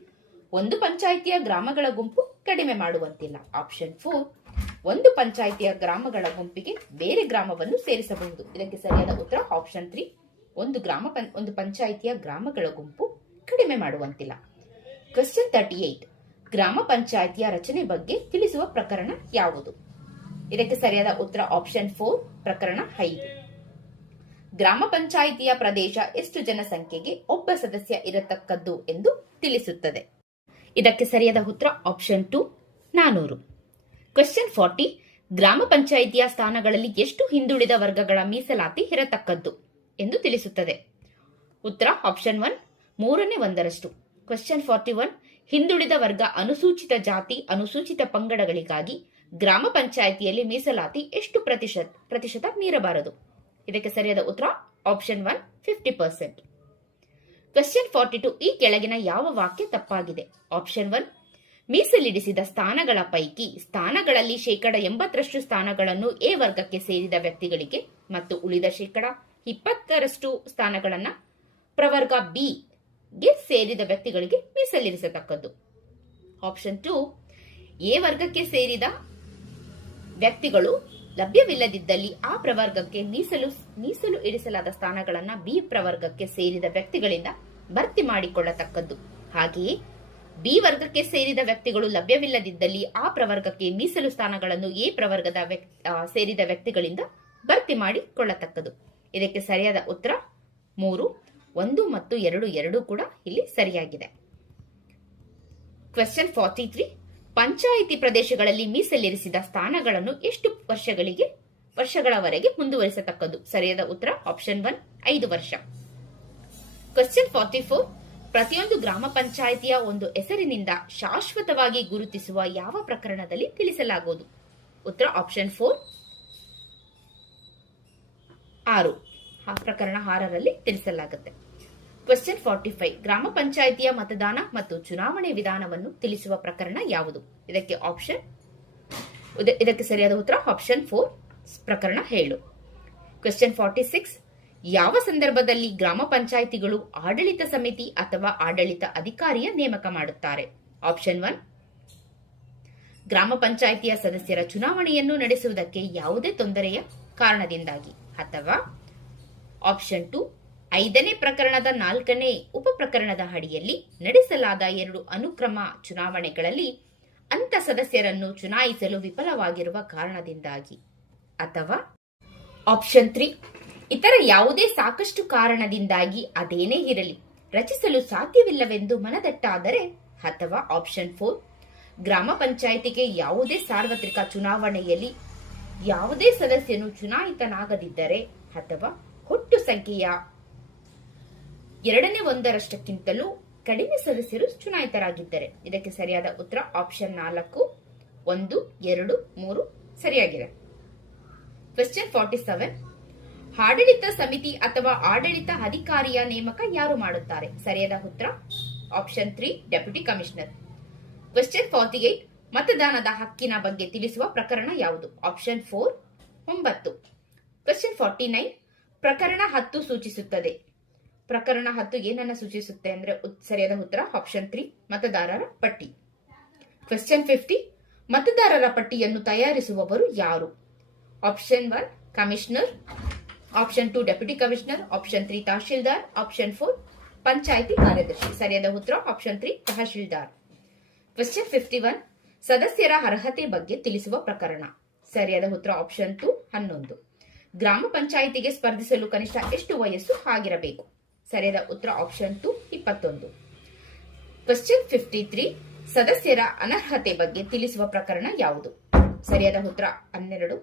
ಒಂದು ಪಂಚಾಯಿತಿಯ ಗ್ರಾಮಗಳ ಗುಂಪು ಕಡಿಮೆ ಮಾಡುವಂತಿಲ್ಲ. ಆಪ್ಷನ್ 4 ಒಂದು ಪಂಚಾಯಿತಿಯ ಗ್ರಾಮಗಳ ಗುಂಪಿಗೆ ಬೇರೆ ಗ್ರಾಮವನ್ನು ಸೇರಿಸಬಹುದು. ಇದಕ್ಕೆ ಸರಿಯಾದ ಉತ್ತರ ಆಪ್ಷನ್ 3 ಒಂದು ಪಂಚಾಯಿತಿಯ ಗ್ರಾಮಗಳ ಗುಂಪು ಕಡಿಮೆ ಮಾಡುವಂತಿಲ್ಲ. ಕ್ವೆಶ್ಚನ್ 38. ಗ್ರಾಮ ಪಂಚಾಯಿತಿಯ ರಚನೆ ಬಗ್ಗೆ ತಿಳಿಸುವ ಪ್ರಕರಣ ಯಾವುದು? ಇದಕ್ಕೆ ಸರಿಯಾದ ಉತ್ತರ ಆಪ್ಷನ್ 4 ಪ್ರಕರಣ 5. ಗ್ರಾಮ ಪಂಚಾಯಿತಿಯ ಪ್ರದೇಶ ಎಷ್ಟು ಜನಸಂಖ್ಯೆಗೆ ಒಬ್ಬ ಸದಸ್ಯ ಇರತಕ್ಕದ್ದು ಎಂದು ತಿಳಿಸುತ್ತದೆ? ಇದಕ್ಕೆ ಸರಿಯಾದ ಉತ್ತರ ಆಪ್ಷನ್ 2 400. ಕ್ವೆಶ್ಚನ್ 40. ಗ್ರಾಮ ಪಂಚಾಯಿತಿಯ ಸ್ಥಾನಗಳಲ್ಲಿ ಎಷ್ಟು ಹಿಂದುಳಿದ ವರ್ಗಗಳ ಮೀಸಲಾತಿ ಇರತಕ್ಕದ್ದು ಎಂದು ತಿಳಿಸುತ್ತದೆ? ಉತ್ತರ ಆಪ್ಷನ್ 1 1/3. ಕ್ವೆಶ್ಚನ್ 41. ಹಿಂದುಳಿದ ವರ್ಗ, ಅನುಸೂಚಿತ ಜಾತಿ, ಅನುಸೂಚಿತ ಪಂಗಡಗಳಿಗಾಗಿ ಗ್ರಾಮ ಪಂಚಾಯಿತಿಯಲ್ಲಿ ಮೀಸಲಾತಿ ಎಷ್ಟು ಪ್ರತಿಶತ ಮೀರಬಾರದು? ಇದಕ್ಕೆ ಸರಿಯಾದ ಉತ್ತರ ಆಪ್ಷನ್ 1 50%. ಕ್ವೆಶ್ಚನ್ 42. ಈ ಕೆಳಗಿನ ಯಾವ ವಾಕ್ಯ ತಪ್ಪಾಗಿದೆ? ಆಪ್ಷನ್ 1 ಮೀಸಲಿಡಿಸಿದ ಸ್ಥಾನಗಳ ಪೈಕಿ ಸ್ಥಾನಗಳಲ್ಲಿ 80% ಸ್ಥಾನಗಳನ್ನು ಎ ವರ್ಗಕ್ಕೆ ಸೇರಿದ ವ್ಯಕ್ತಿಗಳಿಗೆ ಮತ್ತು ಉಳಿದ 20% ಸ್ಥಾನಗಳನ್ನ ಪ್ರವರ್ಗ ಬಿ ಗೆ ಸೇರಿದ ವ್ಯಕ್ತಿಗಳಿಗೆ ಮೀಸಲಿರಿಸತಕ್ಕದ್ದು. ಆಪ್ಷನ್ 2 ಎ ವರ್ಗಕ್ಕೆ ಸೇರಿದ ವ್ಯಕ್ತಿಗಳು ಲಭ್ಯವಿಲ್ಲದಿದ್ದಲ್ಲಿ ಆ ಪ್ರವರ್ಗಕ್ಕೆ ಮೀಸಲು ಇರಿಸಲಾದ ಸ್ಥಾನಗಳನ್ನು ಬಿ ಪ್ರವರ್ಗಕ್ಕೆ ಸೇರಿದ ವ್ಯಕ್ತಿಗಳಿಂದ ಭರ್ತಿ ಮಾಡಿಕೊಳ್ಳತಕ್ಕದ್ದು. ಹಾಗೆಯೇ ಬಿ ವರ್ಗಕ್ಕೆ ಸೇರಿದ ವ್ಯಕ್ತಿಗಳು ಲಭ್ಯವಿಲ್ಲದಿದ್ದಲ್ಲಿ ಆ ಪ್ರವರ್ಗಕ್ಕೆ ಮೀಸಲು ಸ್ಥಾನಗಳನ್ನು ಎ ಪ್ರವರ್ಗದ ಸೇರಿದ ವ್ಯಕ್ತಿಗಳಿಂದ ಭರ್ತಿ ಮಾಡಿಕೊಳ್ಳತಕ್ಕದ್ದು. ಇದಕ್ಕೆ ಸರಿಯಾದ ಉತ್ತರ 3 1 ಮತ್ತು 2 ಎರಡೂ ಕೂಡ ಇಲ್ಲಿ ಸರಿಯಾಗಿದೆ. ಕ್ವೆಶ್ಚನ್ 43. ಪಂಚಾಯಿತಿ ಪ್ರದೇಶಗಳಲ್ಲಿ ಮೀಸಲಿರಿಸಿದ ಸ್ಥಾನಗಳನ್ನು ಎಷ್ಟು ವರ್ಷಗಳವರೆಗೆ ಮುಂದುವರಿಸತಕ್ಕದ್ದು? ಸರಿಯಾದ ಉತ್ತರ ಆಪ್ಷನ್ 1 5 ವರ್ಷ. ಕ್ವೆಶ್ಚನ್ 44. ಪ್ರತಿಯೊಂದು ಗ್ರಾಮ ಪಂಚಾಯಿತಿಯ ಒಂದು ಹೆಸರಿನಿಂದ ಶಾಶ್ವತವಾಗಿ ಗುರುತಿಸುವ ಯಾವ ಪ್ರಕರಣದಲ್ಲಿ ತಿಳಿಸಲಾಗುವುದು? ಉತ್ತರ ಆಪ್ಷನ್ 4 6. ಪ್ರಕರಣ 6ರಲ್ಲಿ ತಿಳಿಸಲಾಗುತ್ತೆ. ಕ್ವೆಶ್ಚನ್ 45. ಗ್ರಾಮ ಪಂಚಾಯಿತಿಯ ಮತದಾನ ಮತ್ತು ಚುನಾವಣೆ ವಿಧಾನವನ್ನು ತಿಳಿಸುವ ಪ್ರಕರಣ ಯಾವುದು? ಇದಕ್ಕೆ ಸರಿಯಾದ ಉತ್ತರ ಆಪ್ಷನ್ 4 ಪ್ರಕರಣ 7. ಕ್ವೆಶ್ಚನ್ 46. ಯಾವ ಸಂದರ್ಭದಲ್ಲಿ ಗ್ರಾಮ ಪಂಚಾಯಿತಿಗಳು ಆಡಳಿತ ಸಮಿತಿ ಅಥವಾ ಆಡಳಿತ ಅಧಿಕಾರಿಯ ನೇಮಕ ಮಾಡುತ್ತಾರೆ? ಆಪ್ಷನ್ 1 ಗ್ರಾಮ ಪಂಚಾಯಿತಿಯ ಸದಸ್ಯರ ಚುನಾವಣೆಯನ್ನು ನಡೆಸುವುದಕ್ಕೆ ಯಾವುದೇ ತೊಂದರೆಯ ಕಾರಣದಿಂದಾಗಿ, ಅಥವಾ ಆಪ್ಷನ್ 2 5ನೇ ಪ್ರಕರಣದ 4ನೇ ಉಪ ಪ್ರಕರಣದ ಅಡಿಯಲ್ಲಿ ನಡೆಸಲಾದ 2 ಅನುಕ್ರಮ ಚುನಾವಣೆಗಳಲ್ಲಿ ಅಂತ ಸದಸ್ಯರನ್ನು ಚುನಾಯಿಸಲು ವಿಫಲವಾಗಿರುವ ಕಾರಣದಿಂದಾಗಿ, ಅಥವಾ ಆಪ್ಷನ್ 3 ಇತರ ಯಾವುದೇ ಸಾಕಷ್ಟು ಕಾರಣದಿಂದಾಗಿ ಅದೇನೇ ಇರಲಿ ರಚಿಸಲು ಸಾಧ್ಯವಿಲ್ಲವೆಂದು ಮನದಟ್ಟಾದರೆ, ಅಥವಾ ಆಪ್ಷನ್ 4 ಗ್ರಾಮ ಪಂಚಾಯಿತಿಗೆ ಯಾವುದೇ ಸಾರ್ವತ್ರಿಕ ಚುನಾವಣೆಯಲ್ಲಿ ಯಾವುದೇ ಸದಸ್ಯನು ಚುನಾಯಿತನಾಗದಿದ್ದರೆ, ಅಥವಾ ಒಟ್ಟು ಸಂಖ್ಯೆಯ 1/2 ಕಡಿಮೆ ಸದಸ್ಯರು ಚುನಾಯಿತರಾಗಿದ್ದರೆ. ಇದಕ್ಕೆ ಸರಿಯಾದ ಉತ್ತರ ಆಪ್ಷನ್ 4 1 2 3 ಸರಿಯಾಗಿದೆ. ಕ್ವೆಶ್ಚನ್ 47. ಆಡಳಿತ ಸಮಿತಿ ಅಥವಾ ಆಡಳಿತ ಅಧಿಕಾರಿಯ ನೇಮಕ ಯಾರು ಮಾಡುತ್ತಾರೆ? ಸರಿಯಾದ ಉತ್ತರ ಆಪ್ಷನ್ 3 ಡೆಪ್ಯೂಟಿ ಕಮಿಷನರ್. ಕ್ವೆಶ್ಚನ್ 48. ಮತದಾನದ ಹಕ್ಕಿನ ಬಗ್ಗೆ ತಿಳಿಸುವ ಪ್ರಕರಣ ಯಾವುದು? ಆಪ್ಷನ್ 4 9. ಕ್ವೆಶ್ಚನ್ 49. ಪ್ರಕರಣ 10 ಸೂಚಿಸುತ್ತದೆ. ಪ್ರಕರಣ 10 ಏನನ್ನ ಸೂಚಿಸುತ್ತೆ ಅಂದ್ರೆ ಸರಿಯಾದ ಉತ್ತರ ಆಪ್ಷನ್ 3 ಮತದಾರರ ಪಟ್ಟಿ. ಕ್ವೆಶ್ಚನ್ 50. ಮತದಾರರ ಪಟ್ಟಿಯನ್ನು ತಯಾರಿಸುವವರು ಯಾರು? Option 1 commissioner, option 2 deputy commissioner, option 3 tahsildar, option 4 panchayat ಕಾರ್ಯದರ್ಶಿ. ಸರಿಯಾದ ಉತ್ತರ ಆಪ್ಷನ್ 3 ತಹಶೀಲ್ದಾರ್. ಕ್ವೆಶ್ಚನ್ 51 ಸದಸ್ಯರ ಅರ್ಹತೆ ಬಗ್ಗೆ ತಿಳಿಸುವ ಪ್ರಕರಣ. ಸರಿಯಾದ ಉತ್ತರ ಆಪ್ಷನ್ 2 11. ಗ್ರಾಮ ಪಂಚಾಯಿತಿಗೆ ಸ್ಪರ್ಧಿಸಲು ಕನಿಷ್ಠ ಎಷ್ಟು ವಯಸ್ಸು ಆಗಿರಬೇಕು? ಸರಿಯಾದ ಉತ್ತರ ಆಪ್ಷನ್ 2 21. ಕ್ವೆಶ್ಚನ್ 53 ಸದಸ್ಯರ ಅನರ್ಹತೆ ಬಗ್ಗೆ ತಿಳಿಸುವ ಪ್ರಕರಣ ಯಾವುದು? ಸರಿಯಾದ ಉತ್ತರ 12.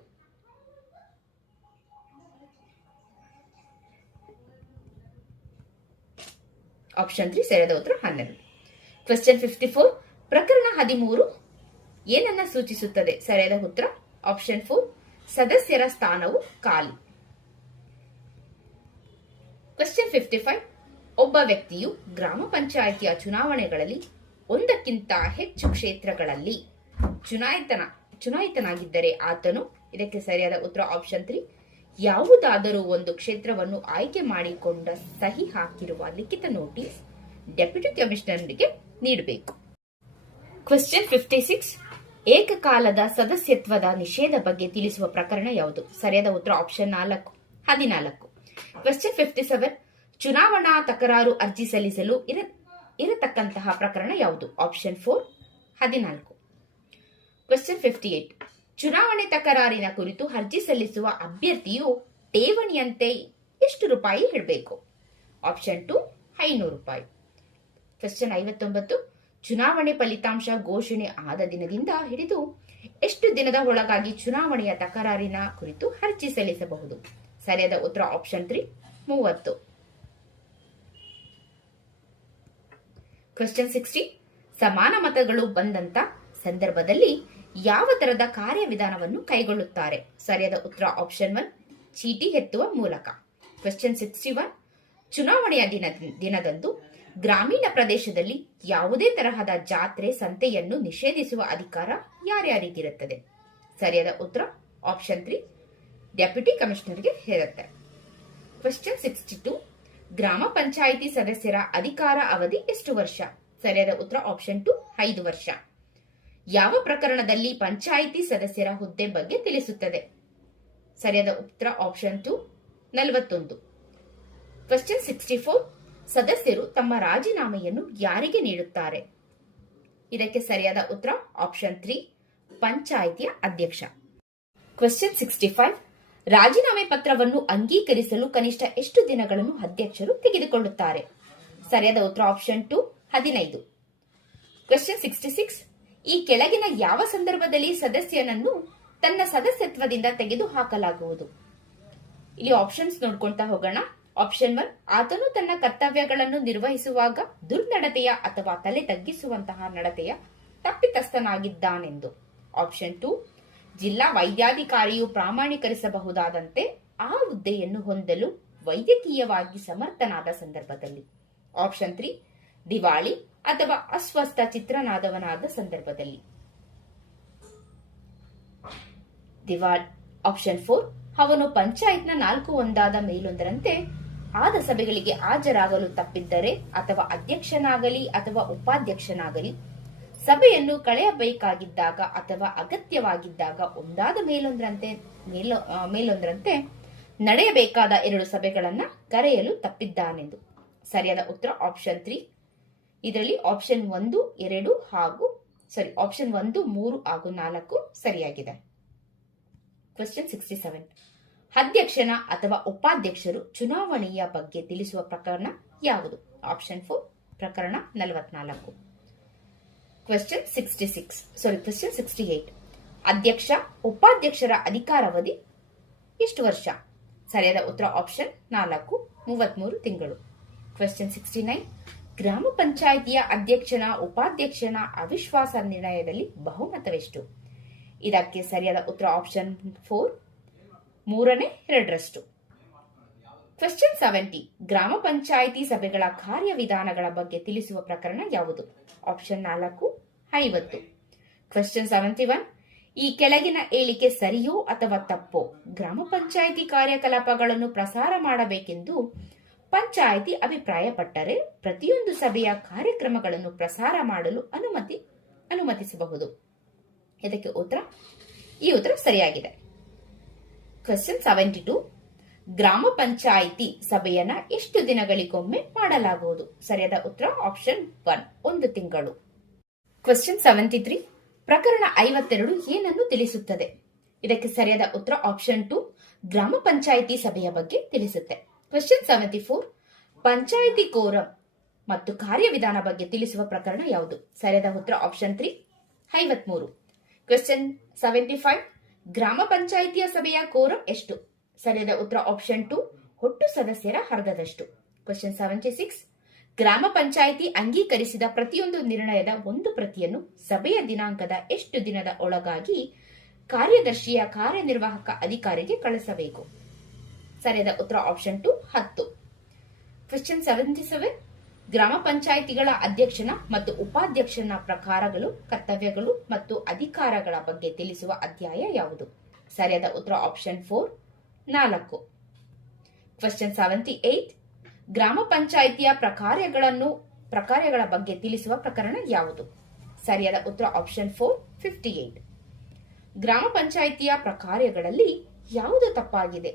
ಆಪ್ಷನ್ 3 ಸರಿಯಾದ ಉತ್ತರ 12. ಕ್ವೆಶ್ಚನ್ 54 ಪ್ರಕರಣ 13 ಏನನ್ನ ಸೂಚಿಸುತ್ತದೆ? ಸರಿಯಾದ ಉತ್ತರ ಆಪ್ಷನ್ 4 ಸದಸ್ಯರ ಸ್ಥಾನವು ಖಾಲಿ. ಕ್ವೆಶ್ಚನ್ 55 ಒಬ್ಬ ವ್ಯಕ್ತಿಯು ಗ್ರಾಮ ಪಂಚಾಯಿತಿಯ ಚುನಾವಣೆಗಳಲ್ಲಿ ಒಂದಕ್ಕಿಂತ ಹೆಚ್ಚು ಕ್ಷೇತ್ರಗಳಲ್ಲಿ ಚುನಾಯಿತನಾಗಿದ್ದರೆ ಆತನು, ಇದಕ್ಕೆ ಸರಿಯಾದ ಉತ್ತರ ಆಪ್ಷನ್ 3 ಯಾವುದಾದರೂ ಒಂದು ಕ್ಷೇತ್ರವನ್ನು ಆಯ್ಕೆ ಮಾಡಿಕೊಂಡ ಸಹಿ ಹಾಕಿರುವ ಲಿಖಿತ ನೋಟಿಸ್ ಡೆಪ್ಯೂಟಿ ಕಮಿಷನರ್ಗೆ ನೀಡಬೇಕು. ಕ್ವೆಶ್ಚನ್ 56 ಏಕಕಾಲದ ಸದಸ್ಯತ್ವದ ನಿಷೇಧ ಬಗ್ಗೆ ತಿಳಿಸುವ ಪ್ರಕರಣ ಯಾವುದು? ಸರಿಯಾದ ಉತ್ತರ ಆಪ್ಷನ್ 4 14. ಕ್ವೆಶ್ಚನ್ 57 ಚುನಾವಣಾ ತಕರಾರು ಅರ್ಜಿ ಸಲ್ಲಿಸಲು ಇರತಕ್ಕಂತಹ ಪ್ರಕರಣ ಯಾವುದು? ಆಪ್ಷನ್ 4 14. ಕ್ವೆಶ್ಚನ್ 58 ಚುನಾವಣೆ ತಕರಾರಿನ ಕುರಿತು ಅರ್ಜಿ ಸಲ್ಲಿಸುವ ಅಭ್ಯರ್ಥಿಯು ಠೇವಣಿಯಂತೆ ಎಷ್ಟು ರೂಪಾಯಿ ಇಡಬೇಕು? ಆಪ್ಷನ್ 2 500 ರೂಪಾಯಿ. ಕ್ವೆಶ್ಚನ್ 59 ಚುನಾವಣೆ ಫಲಿತಾಂಶ ಘೋಷಣೆ ಆದ ದಿನದಿಂದ ಹಿಡಿದು ಎಷ್ಟು ದಿನದ ಒಳಗಾಗಿ ಚುನಾವಣೆಯ ತಕರಾರಿನ ಕುರಿತು ಅರ್ಜಿ ಸಲ್ಲಿಸಬಹುದು? ಸರಿಯಾದ ಉತ್ತರ ಆಪ್ಷನ್ 3 30. ಕ್ವೆಶ್ಚನ್ 60 ಸಮಾನ ಮತಗಳು ಬಂದಂತ ಸಂದರ್ಭದಲ್ಲಿ ಯಾವ ತರದ ಕಾರ್ಯವಿಧಾನವನ್ನು ಕೈಗೊಳ್ಳುತ್ತಾರೆ? ಸರಿಯಾದ ಉತ್ತರ ಆಪ್ಷನ್ 1 ಚೀಟಿ ಎತ್ತುವ ಮೂಲಕ. ಕ್ವೆಶ್ಚನ್ 61 ಚುನಾವಣೆಯ ದಿನದಂದು ಗ್ರಾಮೀಣ ಪ್ರದೇಶದಲ್ಲಿ ಯಾವುದೇ ತರಹದ ಜಾತ್ರೆ ಸಂತೆಯನ್ನು ನಿಷೇಧಿಸುವ ಅಧಿಕಾರ ಯಾರ್ಯಾರಿಗಿರುತ್ತದೆ? ಸರಿಯಾದ ಉತ್ತರ ಆಪ್ಷನ್ 3 ಡೆಪ್ಯೂಟಿ ಕಮಿಷನರ್ಗೆ ಇರುತ್ತೆ. ಕ್ವೆಶ್ಚನ್ 62 ಗ್ರಾಮ ಪಂಚಾಯಿತಿ ಸದಸ್ಯರ ಅಧಿಕಾರ ಅವಧಿ ಎಷ್ಟು ವರ್ಷ? ಸರಿಯಾದ ಉತ್ತರ ಆಪ್ಷನ್ 2 5 ವರ್ಷ. ಯಾವ ಪ್ರಕರಣದಲ್ಲಿ ಪಂಚಾಯಿತಿ ಸದಸ್ಯರ ಹುದ್ದೆ ಬಗ್ಗೆ ತಿಳಿಸುತ್ತದೆ? ಸರಿಯಾದ ಉತ್ತರ ಆಪ್ಷನ್ 2 41. ಕ್ವೆಶ್ಚನ್ 64 ಸದಸ್ಯರು ತಮ್ಮ ರಾಜೀನಾಮೆಯನ್ನು ಯಾರಿಗೆ ನೀಡುತ್ತಾರೆ? ಇದಕ್ಕೆ ಸರಿಯಾದ ಉತ್ತರ ಆಪ್ಷನ್ 3 ಪಂಚಾಯಿತಿಯ ಅಧ್ಯಕ್ಷ. ಕ್ವೆಶ್ಚನ್ 65 ರಾಜೀನಾಮೆ ಪತ್ರವನ್ನು ಅಂಗೀಕರಿಸಲು ಕನಿಷ್ಠ ಎಷ್ಟು ದಿನಗಳನ್ನು ಅಧ್ಯಕ್ಷರು ತೆಗೆದುಕೊಳ್ಳುತ್ತಾರೆ? ಸರಿಯಾದ ಉತ್ತರ ಆಪ್ಷನ್ 2 15. ಕ್ವೆಶ್ಚನ್ 66 ಈ ಕೆಳಗಿನ ಯಾವ ಸಂದರ್ಭದಲ್ಲಿ ಸದಸ್ಯನನ್ನು ತನ್ನ ಸದಸ್ಯತ್ವದಿಂದ ತೆಗೆದು ಹಾಕಲಾಗುವುದು? ಇಲ್ಲಿ ಆಪ್ಷನ್ಸ್ ನೋಡ್ಕೊಂತಾ ಹೋಗೋಣ. ಆಪ್ಷನ್ 1 ಆತನು ತನ್ನ ಕರ್ತವ್ಯಗಳನ್ನು ನಿರ್ವಹಿಸುವಾಗ ದುರ್ನಡತೆಯ ಅಥವಾ ತಲೆ ತಗ್ಗಿಸುವಂತಹ ನಡತೆಯ ತಪ್ಪಿತಸ್ಥನಾಗಿದ್ದಾನೆಂದು. ಆಪ್ಷನ್ 2 ಜಿಲ್ಲಾ ವೈದ್ಯಾಧಿಕಾರಿಯು ಪ್ರಾಮಾಣೀಕರಿಸಬಹುದಾದಂತೆ ಆ ಹುದ್ದೆಯನ್ನು ಹೊಂದಲು ವೈದ್ಯಕೀಯವಾಗಿ ಸಮರ್ಥನಾದ ಸಂದರ್ಭದಲ್ಲಿ. ಆಪ್ಷನ್ 3 ದಿವಾಳಿ ಅಥವಾ ಅಸ್ವಸ್ಥ ಚಿತ್ರನಾದವನಾದ ಸಂದರ್ಭದಲ್ಲಿ. ಆಪ್ಷನ್ 4 ಅವನು ಪಂಚಾಯತ್ನ 4 ಒಂದಾದ ಮೇಲೊಂದರಂತೆ ಆದ ಸಭೆಗಳಿಗೆ ಹಾಜರಾಗಲು ತಪ್ಪಿದ್ದರೆ ಅಥವಾ ಅಧ್ಯಕ್ಷನಾಗಲಿ ಅಥವಾ ಉಪಾಧ್ಯಕ್ಷನಾಗಲಿ ಸಭೆಯನ್ನು ಕಳೆಯಬೇಕಾಗಿದ್ದಾಗ ಅಥವಾ ಅಗತ್ಯವಾಗಿದ್ದಾಗ ಒಂದಾದ ಮೇಲೊಂದರಂತೆ ನಡೆಯಬೇಕಾದ 2 ಸಭೆಗಳನ್ನ ಕರೆಯಲು ತಪ್ಪಿದ್ದಾನೆಂದು. ಸರಿಯಾದ ಉತ್ತರ ಆಪ್ಷನ್ 3. ಇದರಲ್ಲಿ ಆಪ್ಷನ್ 1 3 ಹಾಗೂ 4 ಸರಿಯಾಗಿದೆ. ಕ್ವೆಶ್ಚನ್ 67 ಅಧ್ಯಕ್ಷನ ಅಥವಾ ಉಪಾಧ್ಯಕ್ಷರು ಚುನಾವಣೆಯ ಬಗ್ಗೆ ತಿಳಿಸುವ ಪ್ರಕರಣ ಯಾವುದು? ಆಪ್ಷನ್ 4 ಪ್ರಕರಣ 44. ಕ್ವೆಶ್ಚನ್ 68 ಅಧ್ಯಕ್ಷ ಉಪಾಧ್ಯಕ್ಷರ ಅಧಿಕಾರಾವಧಿ ಎಷ್ಟು ವರ್ಷ? ಸರಿಯಾದ ಉತ್ತರ ಆಪ್ಷನ್ 4 33 ತಿಂಗಳು. ಕ್ವೆಶ್ಚನ್ 69 ಗ್ರಾಮ ಪಂಚಾಯಿತಿಯ ಅಧ್ಯಕ್ಷನ ಉಪಾಧ್ಯಕ್ಷನ ಅವಿಶ್ವಾಸ ನಿರ್ಣಯದಲ್ಲಿ ಬಹುಮತವೆಷ್ಟು? ಇದಕ್ಕೆ ಸರಿಯಾದ ಉತ್ತರ ಆಪ್ಷನ್ 4 3/2. ಕ್ವೆಶ್ಚನ್ 70 ಗ್ರಾಮ ಪಂಚಾಯಿತಿ ಸಭೆಗಳ ಕಾರ್ಯವಿಧಾನಗಳ ಬಗ್ಗೆ ತಿಳಿಸುವ ಪ್ರಕರಣ ಯಾವುದು? ಆಪ್ಷನ್ 4 50. ಕ್ವೆಶ್ಚನ್ 71 ಈ ಕೆಳಗಿನ ಹೇಳಿಕೆ ಸರಿಯೋ ಅಥವಾ ತಪ್ಪೋ? ಗ್ರಾಮ ಪಂಚಾಯಿತಿ ಕಾರ್ಯಕಲಾಪಗಳನ್ನು ಪ್ರಸಾರ ಮಾಡಬೇಕೆಂದು ಪಂಚಾಯಿತಿ ಅಭಿಪ್ರಾಯಪಟ್ಟರೆ ಪ್ರತಿಯೊಂದು ಸಭೆಯ ಕಾರ್ಯಕ್ರಮಗಳನ್ನು ಪ್ರಸಾರ ಮಾಡಲು ಅನುಮತಿಸಬಹುದು. ಇದಕ್ಕೆ ಈ ಉತ್ತರ ಸರಿಯಾಗಿದೆ. ಕ್ವೆಶ್ಚನ್ 72 ಗ್ರಾಮ ಪಂಚಾಯಿತಿ ಸಭೆಯನ್ನ ಎಷ್ಟು ದಿನಗಳಿಗೊಮ್ಮೆ ಮಾಡಲಾಗುವುದು? ಸರಿಯಾದ ಉತ್ತರ ಆಪ್ಷನ್ 1 1 ತಿಂಗಳು. ಕ್ವೆಶ್ಚನ್ 73 ಪ್ರಕರಣ 52 ಏನನ್ನು ತಿಳಿಸುತ್ತದೆ? ಇದಕ್ಕೆ ಸರಿಯಾದ ಉತ್ತರ ಆಪ್ಷನ್ 2 ಗ್ರಾಮ ಪಂಚಾಯಿತಿ ಸಭೆಯ ಬಗ್ಗೆ ತಿಳಿಸುತ್ತೆ. ಕ್ವೆಶ್ಚನ್ 74 ಪಂಚಾಯಿತಿ ಕೋರಂ ಮತ್ತು ಕಾರ್ಯವಿಧಾನ ಬಗ್ಗೆ ತಿಳಿಸುವ ಪ್ರಕರಣ ಯಾವುದು? ಸರಿಯಾದ ಉತ್ತರ ಆಪ್ಷನ್ 3 53. ಕ್ವೆಶ್ಚನ್ 75 ಗ್ರಾಮ ಪಂಚಾಯಿತಿಯ ಸಭೆಯ ಕೋರಂ ಎಷ್ಟು? ಸರಿಯಾದ ಉತ್ತರ ಆಪ್ಷನ್ 2 ಒಟ್ಟು ಸದಸ್ಯರ ಅರ್ಧದಷ್ಟು. ಕ್ವೆಶ್ಚನ್ 76 ಗ್ರಾಮ ಪಂಚಾಯಿತಿ ಅಂಗೀಕರಿಸಿದ ಪ್ರತಿಯೊಂದು ನಿರ್ಣಯದ ಒಂದು ಪ್ರತಿಯನ್ನು ಸಭೆಯ ದಿನಾಂಕದ ಎಷ್ಟು ದಿನದ ಒಳಗಾಗಿ ಕಾರ್ಯದರ್ಶಿಯ ಕಾರ್ಯನಿರ್ವಾಹಕ ಅಧಿಕಾರಿಗೆ ಕಳಿಸಬೇಕು? ಸರಿಯಾದ ಉತ್ತರ ಆಪ್ಷನ್ 2 10. ಕ್ವೆಶ್ಚನ್ 77 ಗ್ರಾಮ ಪಂಚಾಯಿತಿಗಳ ಅಧ್ಯಕ್ಷನ ಮತ್ತು ಉಪಾಧ್ಯಕ್ಷನ ಪ್ರಕಾರಗಳು, ಕರ್ತವ್ಯಗಳು ಮತ್ತು ಅಧಿಕಾರಗಳ ಬಗ್ಗೆ ತಿಳಿಸುವ ಅಧ್ಯಾಯ ಯಾವುದು? ಸರಿಯಾದ ಉತ್ತರ ಆಪ್ಷನ್ 4. ಕ್ವೆಶ್ಚನ್ 78 ಗ್ರಾಮ ಪಂಚಾಯಿತಿಯ ಪ್ರಕಾರಗಳ ಬಗ್ಗೆ ತಿಳಿಸುವ ಪ್ರಕರಣ ಯಾವುದು? ಸರಿಯಾದ ಉತ್ತರ ಆಪ್ಷನ್ 58. ಗ್ರಾಮ ಪಂಚಾಯಿತಿಯ ಪ್ರಕಾರಗಳಲ್ಲಿ ಯಾವುದು ತಪ್ಪಾಗಿದೆ?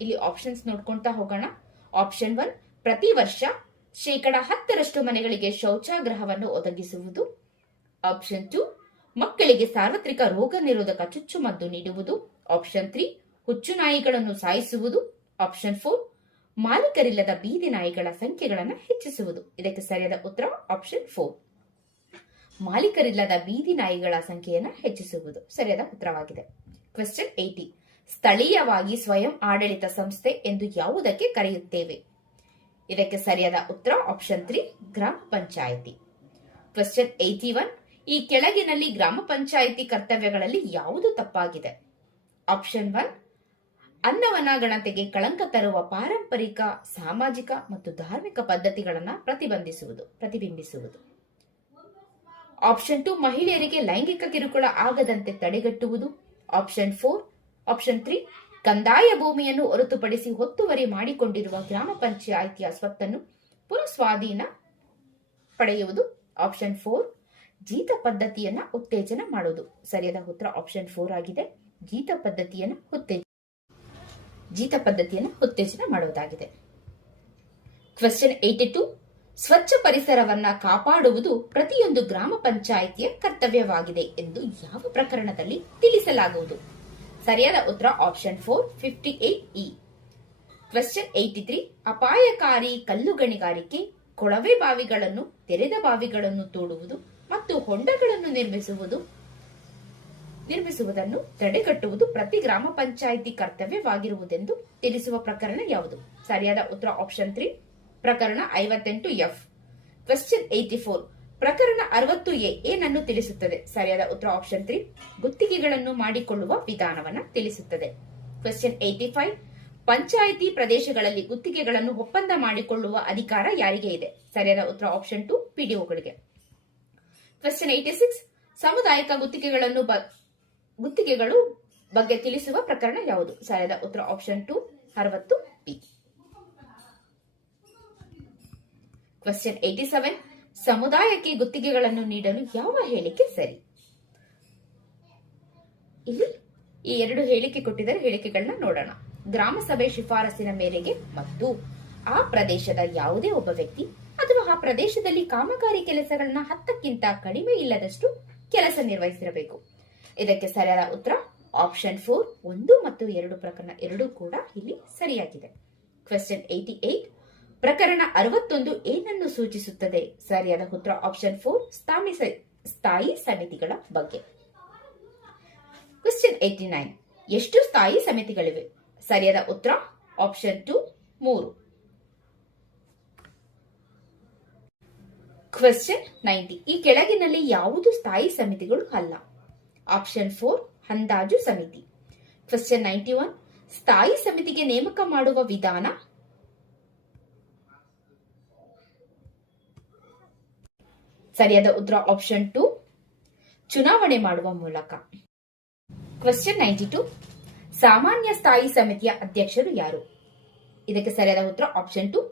ಇಲ್ಲಿ ಆಪ್ಷನ್ಸ್ ನೋಡ್ಕೊಂತಾ ಹೋಗೋಣ. ಆಪ್ಷನ್ 1 ಪ್ರತಿ ವರ್ಷ 10% ಮನೆಗಳಿಗೆ ಶೌಚಾಗೃಹವನ್ನು ಒದಗಿಸುವುದು. ಆಪ್ಷನ್ 2 ಮಕ್ಕಳಿಗೆ ಸಾರ್ವತ್ರಿಕ ರೋಗ ನಿರೋಧಕ ಚುಚ್ಚುಮದ್ದು ನೀಡುವುದು. ಆಪ್ಷನ್ 3 ಹುಚ್ಚು ನಾಯಿಗಳನ್ನು ಸಾಯಿಸುವುದು. ಆಪ್ಷನ್ 4 ಮಾಲೀಕರಿಲ್ಲದ ಬೀದಿ ನಾಯಿಗಳ ಸಂಖ್ಯೆಗಳನ್ನು ಹೆಚ್ಚಿಸುವುದು. ಇದಕ್ಕೆ ಸರಿಯಾದ ಉತ್ತರ ಆಪ್ಷನ್ 4 ಮಾಲೀಕರಿಲ್ಲದ ಬೀದಿ ನಾಯಿಗಳ ಸಂಖ್ಯೆಯನ್ನು ಹೆಚ್ಚಿಸುವುದು ಸರಿಯಾದ ಉತ್ತರವಾಗಿದೆ. ಕ್ವೆಶ್ಚನ್ 80 ಸ್ಥಳೀಯವಾಗಿ ಸ್ವಯಂ ಆಡಳಿತ ಸಂಸ್ಥೆ ಎಂದು ಯಾವುದಕ್ಕೆ ಕರೆಯುತ್ತೇವೆ? ಇದಕ್ಕೆ ಸರಿಯಾದ ಉತ್ತರ ಆಪ್ಷನ್ 3 ಗ್ರಾಮ ಪಂಚಾಯಿತಿ. ಕ್ವೆಶ್ಚನ್ 81 ಈ ಕೆಳಗಿನಲ್ಲಿ ಗ್ರಾಮ ಪಂಚಾಯಿತಿ ಕರ್ತವ್ಯಗಳಲ್ಲಿ ಯಾವುದು ತಪ್ಪಾಗಿದೆ? ಆಪ್ಷನ್ 1 ಅನ್ನವನ ಗಣತೆಗೆ ಕಳಂಕ ತರುವ ಪಾರಂಪರಿಕ, ಸಾಮಾಜಿಕ ಮತ್ತು ಧಾರ್ಮಿಕ ಪದ್ಧತಿಗಳನ್ನು ಪ್ರತಿಬಿಂಬಿಸುವುದು. ಆಪ್ಷನ್ 2 ಮಹಿಳೆಯರಿಗೆ ಲೈಂಗಿಕ ಕಿರುಕುಳ ಆಗದಂತೆ ತಡೆಗಟ್ಟುವುದು. ಆಪ್ಷನ್ 3 ಕಂದಾಯ ಭೂಮಿಯನ್ನು ಹೊರತುಪಡಿಸಿ ಒತ್ತುವರಿ ಮಾಡಿಕೊಂಡಿರುವ ಗ್ರಾಮ ಪಂಚಾಯಿತಿಯ ಸ್ವತ್ತನ್ನು ಪುನಃಸ್ವಾಧೀನ ಪಡೆಯುವುದು. ಆಪ್ಷನ್ 4 ಜೀತ ಪದ್ಧತಿಯನ್ನ ಉತ್ತೇಜನ ಮಾಡುವುದು. ಸರಿಯಾದ ಉತ್ತರ ಆಪ್ಷನ್ 4 ಆಗಿದೆ. ಜೀತ ಪದ್ಧತಿಯನ್ನು ಉತ್ತೇಜನ ಮಾಡುವುದಾಗಿದೆ. ಕ್ವೆಶ್ಚನ್ 82 ಸ್ವಚ್ಛ ಪರಿಸರವನ್ನ ಕಾಪಾಡುವುದು ಪ್ರತಿಯೊಂದು ಗ್ರಾಮ ಪಂಚಾಯಿತಿಯ ಕರ್ತವ್ಯವಾಗಿದೆ ಎಂದು ಯಾವ ಪ್ರಕರಣದಲ್ಲಿ ತಿಳಿಸಲಾಗುವುದು? ಸರಿಯಾದ ಉತ್ತರ ಆಪ್ಷನ್ 4 58E. ಕ್ವೆಶ್ಚನ್ 83 ಅಪಾಯಕಾರಿ ಕಲ್ಲು ಗಣಿಗಾರಿಕೆ, ಕೊಳವೆ ಬಾವಿಗಳನ್ನು, ತೆರೆದ ಬಾವಿಗಳನ್ನು ತೋಡುವುದು ಮತ್ತು ಹೊಂಡಗಳನ್ನು ನಿರ್ಮಿಸುವುದನ್ನು ತಡೆಗಟ್ಟುವುದು ಪ್ರತಿ ಗ್ರಾಮ ಪಂಚಾಯಿತಿ ಕರ್ತವ್ಯವಾಗಿರುವುದೆಂದು ತಿಳಿಸುವ ಪ್ರಕರಣ ಯಾವುದು? ಸರಿಯಾದ ಉತ್ತರ ಆಪ್ಷನ್ 3 ಪ್ರಕರಣ 58F. ಕ್ವೆಶ್ಚನ್ 84 ಪ್ರಕರಣ 60A ಏನನ್ನು ತಿಳಿಸುತ್ತದೆ? ಸರಿಯಾದ ಉತ್ತರ ಆಪ್ಷನ್ 3 ಗುತ್ತಿಗೆಗಳನ್ನು ಮಾಡಿಕೊಳ್ಳುವ ವಿಧಾನವನ್ನು ತಿಳಿಸುತ್ತದೆ. ಕ್ವೆಶ್ಚನ್ 85 ಪಂಚಾಯಿತಿ ಪ್ರದೇಶಗಳಲ್ಲಿ ಗುತ್ತಿಗೆಗಳನ್ನು ಒಪ್ಪಂದ ಮಾಡಿಕೊಳ್ಳುವ ಅಧಿಕಾರ ಯಾರಿಗೆ ಇದೆ? ಸರಿಯಾದ ಉತ್ತರ ಆಪ್ಷನ್ 2 ಪಿಡಿಒಗಳಿಗೆ. ಕ್ವೆಶ್ಚನ್ 86 ಸಾಮುದಾಯಿಕ ಗುತ್ತಿಗೆಗಳು ಬಗ್ಗೆ ತಿಳಿಸುವ ಪ್ರಕರಣ ಯಾವುದು? ಸರಿಯಾದ ಉತ್ತರ ಆಪ್ಷನ್ 2 60B. ಕ್ವೆಶ್ಚನ್ 87 ಸಮುದಾಯಕ್ಕೆ ಗುತ್ತಿಗೆಗಳನ್ನು ನೀಡಲು ಯಾವ ಹೇಳಿಕೆ ಸರಿ? ಇಲ್ಲಿ ಈ ಎರಡು ಹೇಳಿಕೆ ಕೊಟ್ಟಿದ್ದಾರೆ. ಹೇಳಿಕೆಗಳನ್ನ ನೋಡೋಣ. ಗ್ರಾಮ ಸಭೆ ಶಿಫಾರಸಿನ ಮೇರೆಗೆ ಮತ್ತು ಆ ಪ್ರದೇಶದ ಯಾವುದೇ ಒಬ್ಬ ವ್ಯಕ್ತಿ ಅಥವಾ ಆ ಪ್ರದೇಶದಲ್ಲಿ ಕಾಮಗಾರಿ ಕೆಲಸಗಳನ್ನ 10ಕ್ಕಿಂತ ಕಡಿಮೆ ಇಲ್ಲದಷ್ಟು ಕೆಲಸ ನಿರ್ವಹಿಸಿರಬೇಕು. ಇದಕ್ಕೆ ಸರಿಯಾದ ಉತ್ತರ ಆಪ್ಷನ್ 4 1 ಮತ್ತು 2 ಪ್ರಕರಣ ಎರಡೂ ಕೂಡ ಇಲ್ಲಿ ಸರಿಯಾಗಿದೆ. ಕ್ವೆಶ್ಚನ್ 88 ಪ್ರಕರಣ 61 ಏನನ್ನು ಸೂಚಿಸುತ್ತದೆ? ಸರಿಯಾದ ಉತ್ತರ ಆಪ್ಷನ್ 4 ಸ್ಥಾಯಿ ಸಮಿತಿಗಳ ಬಗ್ಗೆ. ಕ್ವೆಶ್ಚನ್ 89 ಎಷ್ಟು ಸ್ಥಾಯಿ ಸಮಿತಿಗಳಿವೆ? ಸರಿಯಾದ ಉತ್ತರ ಆಪ್ಷನ್ 2 3. ಕ್ವೆಶ್ಚನ್ 90 ಈ ಕೆಳಗಿನಲ್ಲಿ ಯಾವುದು ಸ್ಥಾಯಿ ಸಮಿತಿಗಳು ಅಲ್ಲ? ಆಪ್ಷನ್ 4 ಅಂದಾಜು ಸಮಿತಿ. ಕ್ವೆಶ್ಚನ್ 91 ಸ್ಥಾಯಿ ಸಮಿತಿಗೆ ನೇಮಕ ಮಾಡುವ ವಿಧಾನ? ಸರಿಯಾದ ಉತ್ತರ ಆಪ್ಷನ್ 2 ಚುನಾವಣೆ ಮಾಡುವ ಮೂಲಕ. ಕ್ವೆಶ್ಚನ್ 92 ಸಾಮಾನ್ಯ ಸ್ಥಾಯಿ ಸಮಿತಿಯ ಅಧ್ಯಕ್ಷರು ಯಾರು? ಇದಕ್ಕೆ ಸರಿಯಾದ ಉತ್ತರ ಆಪ್ಷನ್ 2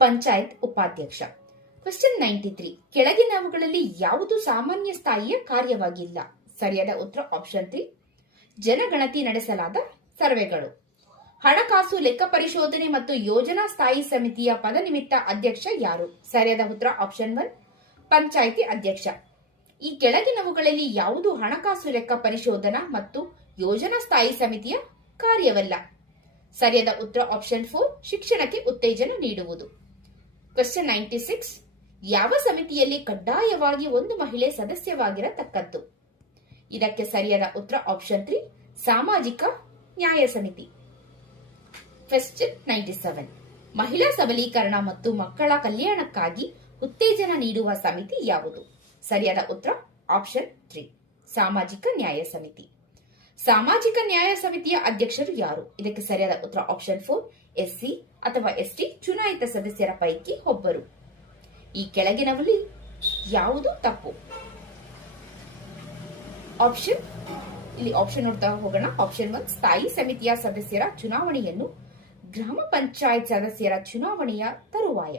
ಪಂಚಾಯತ್ ಉಪಾಧ್ಯಕ್ಷ. ಕ್ವೆಶ್ಚನ್ 93 ಕೆಳಗಿನವುಗಳಲ್ಲಿ ಯಾವುದು ಸಾಮಾನ್ಯ ಸ್ಥಾಯಿಯ ಕಾರ್ಯವಾಗಿಲ್ಲ? ಸರಿಯಾದ ಉತ್ತರ ಆಪ್ಷನ್ 3 ಜನಗಣತಿ ನಡೆಸಲಾದ ಸರ್ವೆಗಳು. ಹಣಕಾಸು ಲೆಕ್ಕ ಪರಿಶೋಧನೆ ಮತ್ತು ಯೋಜನಾ ಸ್ಥಾಯಿ ಸಮಿತಿಯ ಪದನಿಮಿತ್ತ ಅಧ್ಯಕ್ಷ ಯಾರು? ಸರಿಯಾದ ಉತ್ತರ ಆಪ್ಷನ್ 1 ಪಂಚಾಯಿತಿ ಅಧ್ಯಕ್ಷ. ಈ ಕೆಳಗಿನವುಗಳಲ್ಲಿ ಯಾವುದು ಹಣಕಾಸು ಲೆಕ್ಕ ಪರಿಶೋಧನಾ ಮತ್ತು ಯೋಜನಾ ಸ್ಥಾಯಿ ಸಮಿತಿಯ ಕಾರ್ಯವಲ್ಲ? ಸರಿಯಾದ ಉತ್ತರ ಆಪ್ಷನ್ 4, ಶಿಕ್ಷಣಕ್ಕೆ ಉತ್ತೇಜನ ನೀಡುವುದು. ಕ್ವೆಶ್ಚನ್ 96. ಯಾವ ಸಮಿತಿಯಲ್ಲಿ ಕಡ್ಡಾಯವಾಗಿ ಒಂದು ಮಹಿಳೆ ಸದಸ್ಯವಾಗಿರತಕ್ಕದ್ದು? ಇದಕ್ಕೆ ಸರಿಯಾದ ಉತ್ತರ ಆಪ್ಷನ್ 3, ಸಾಮಾಜಿಕ ನ್ಯಾಯ ಸಮಿತಿ. ಕ್ವೆಶ್ಚನ್ 97. ಮಹಿಳಾ ಸಬಲೀಕರಣ ಮತ್ತು ಮಕ್ಕಳ ಕಲ್ಯಾಣಕ್ಕಾಗಿ ಉತ್ತೇಜನ ನೀಡುವ ಸಮಿತಿ ಯಾವುದು? ಸರಿಯಾದ ಉತ್ತರ ಆಪ್ಷನ್ 3, ಸಾಮಾಜಿಕ ನ್ಯಾಯ ಸಮಿತಿ. ಸಾಮಾಜಿಕ ನ್ಯಾಯ ಸಮಿತಿಯ ಅಧ್ಯಕ್ಷರು ಯಾರು? ಇದಕ್ಕೆ ಸರಿಯಾದ ಉತ್ತರ ಆಪ್ಷನ್ 4, ಎಸ್ಸಿ ಅಥವಾ ಎಸ್ಟಿ ಚುನಾಯಿತ ಸದಸ್ಯರ ಪೈಕಿ ಒಬ್ಬರು. ಈ ಕೆಳಗಿನವಲ್ಲಿ ಯಾವುದು ತಪ್ಪು? ಇಲ್ಲಿ ಆಪ್ಷನ್ ನೋಡ್ತಾ ಹೋಗೋಣ. ಆಪ್ಷನ್ 1, ಸ್ಥಾಯಿ ಸಮಿತಿಯ ಸದಸ್ಯರ ಚುನಾವಣೆಯನ್ನು ಗ್ರಾಮ ಪಂಚಾಯತ್ ಸದಸ್ಯರ ಚುನಾವಣೆಯ ತರುವಾಯ.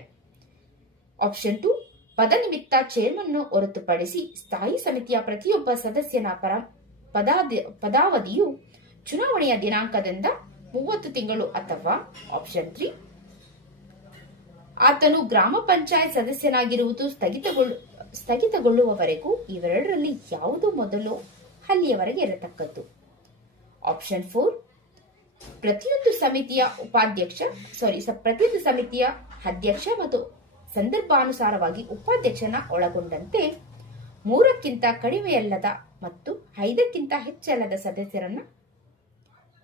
ಆಪ್ಷನ್ 2, ಪದನಿಮಿತ್ತ ಚೇರ್ಮನ್ ಹೊರತುಪಡಿಸಿ ಸ್ಥಾಯಿ ಸಮಿತಿಯ ಪ್ರತಿಯೊಬ್ಬ ಸದಸ್ಯನ ಪದಾವಧಿಯು ಚುನಾವಣೆಯ ದಿನಾಂಕದಿಂದ 30 ತಿಂಗಳು. ಅಥವಾ ಆಪ್ಷನ್ 3, ಆತನು ಗ್ರಾಮ ಪಂಚಾಯತ್ ಸದಸ್ಯನಾಗಿರುವುದು ಸ್ಥಗಿತಗೊಳ್ಳುವವರೆಗೂ ಇವೆರಡರಲ್ಲಿ ಯಾವುದು ಮೊದಲು ಅಲ್ಲಿಯವರೆಗೆ ಇರತಕ್ಕದ್ದು? ಆಪ್ಷನ್ 4, ಪ್ರತಿಯೊಂದು ಸಮಿತಿಯ ಅಧ್ಯಕ್ಷ ಮತ್ತು ಸಂದರ್ಭಾನುಸಾರವಾಗಿ ಉಪಾಧ್ಯಕ್ಷನ ಒಳಗೊಂಡಂತೆ 3ಕ್ಕಿಂತ ಕಡಿಮೆಯಲ್ಲದ ಮತ್ತು 5ಕ್ಕಿಂತ ಹೆಚ್ಚಲ್ಲದ ಸದಸ್ಯರನ್ನ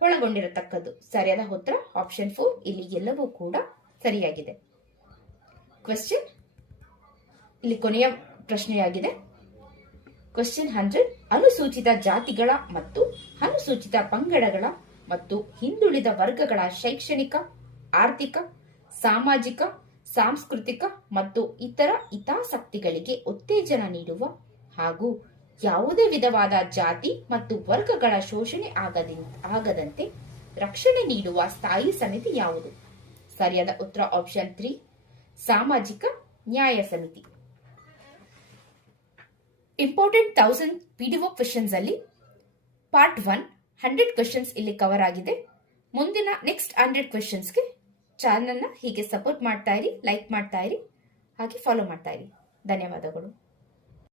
ಒಳಗೊಂಡಿರತಕ್ಕದ್ದು. ಸರಿಯಾದ ಉತ್ತರ ಆಪ್ಷನ್ 4. ಇಲ್ಲಿ ಎಲ್ಲವೂ ಕೂಡ ಸರಿಯಾಗಿದೆ. ಕ್ವೆಶ್ಚನ್ ಇಲ್ಲಿ ಕೊನೆಯ ಪ್ರಶ್ನೆಯಾಗಿದೆ. ಕ್ವೆಶ್ಚನ್ 100. ಅನುಸೂಚಿತ ಜಾತಿಗಳ ಮತ್ತು ಅನುಸೂಚಿತ ಪಂಗಡಗಳ ಮತ್ತು ಹಿಂದುಳಿದ ವರ್ಗಗಳ ಶೈಕ್ಷಣಿಕ, ಆರ್ಥಿಕ, ಸಾಮಾಜಿಕ, ಸಾಂಸ್ಕೃತಿಕ ಮತ್ತು ಇತರ ಹಿತಾಸಕ್ತಿಗಳಿಗೆ ಉತ್ತೇಜನ ನೀಡುವ ಹಾಗೂ ಯಾವುದೇ ವಿಧವಾದ ಜಾತಿ ಮತ್ತು ವರ್ಗಗಳ ಶೋಷಣೆ ಆಗದಂತೆ ರಕ್ಷಣೆ ನೀಡುವ ಸ್ಥಾಯಿ ಸಮಿತಿ ಯಾವುದು? ಸರಿಯಾದ ಉತ್ತರ ಆಪ್ಷನ್ 3, ಸಾಮಾಜಿಕ ನ್ಯಾಯ ಸಮಿತಿ. ಇಂಪಾರ್ಟೆಂಟ್ 1000 PDO ಕ್ವೆಶ್ಚನ್ಸ್ ಅಲ್ಲಿ ಪಾರ್ಟ್ 1 100 ಕ್ವೆಶ್ಚನ್ಸ್ ಇಲ್ಲಿ ಕವರ್ ಆಗಿದೆ. ಮುಂದಿನ ನೆಕ್ಸ್ಟ್ 100 ಕ್ವೆಶ್ಚನ್ಸ್ಗೆ ಚಾನಲ್ನ ಹೀಗೆ ಸಪೋರ್ಟ್ ಮಾಡ್ತಾ ಇರಿ, ಲೈಕ್ ಮಾಡ್ತಾ ಇರಿ, ಹಾಗೆ ಫಾಲೋ ಮಾಡ್ತಾ ಇರಿ. ಧನ್ಯವಾದಗಳು.